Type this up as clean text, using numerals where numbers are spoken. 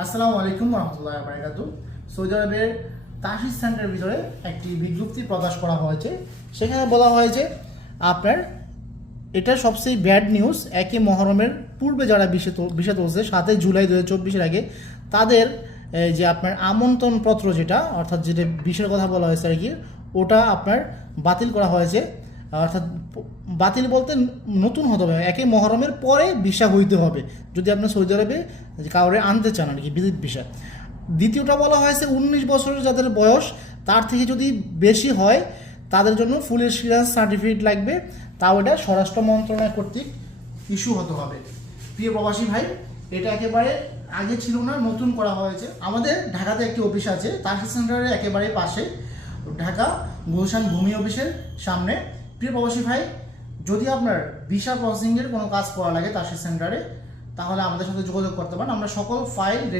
আসসালামু আলাইকুম রহমতুল্লাহ বারাকাতুহু। সৌদি আরবের তাশিস সেন্টারের ভিতরে একটি বিজ্ঞপ্তি প্রকাশ করা হয়েছে। সেখানে বলা হয়েছে আপনার এটা সবচেয়ে ব্যাড নিউজ, একই মহরমের পূর্বে যারা বিষে তুলছে 7 জুলাই 2024 আগে তাদের যে আপনার আমন্ত্রণ পত্র যেটা অর্থাৎ যেটা বিষের কথা বলা হয়েছে আর কি, ওটা আপনার বাতিল করা হয়েছে। অর্থাৎ বাতিল বলতে নতুন হতে হবে, একই মহরমের পরে ভিসা হইতে হবে যদি আপনি সৌদি আরবে কাউরে আনতে চান আর কি ভিজিট ভিসা। দ্বিতীয়টা বলা হয়েছে 19 বছরের যাদের বয়স তার থেকে যদি বেশি হয় তাদের জন্য ফুল এক্সপিরিয়েন্স সার্টিফিকেট লাগবে, তাও এটা স্বরাষ্ট্র মন্ত্রণালয় কর্তৃক ইস্যু হতে হবে। প্রিয় প্রবাসী ভাই, এটা একেবারে আগে ছিল না, নতুন করা হয়েছে। আমাদের ঢাকাতে একটি অফিস আছে তাশিস সেন্টারের একেবারে পাশে, ঢাকা গুলশান ভূমি অফিসের সামনে। প্রিয় প্রবাসী ভাই, যদি আপনার ভিসা প্রসেসিংয়ের কোনো কাজ করা লাগে তাশিস সেন্টারে, তাহলে আমাদের সাথে যোগাযোগ করতে পারেন। আমরা সকল ফাইল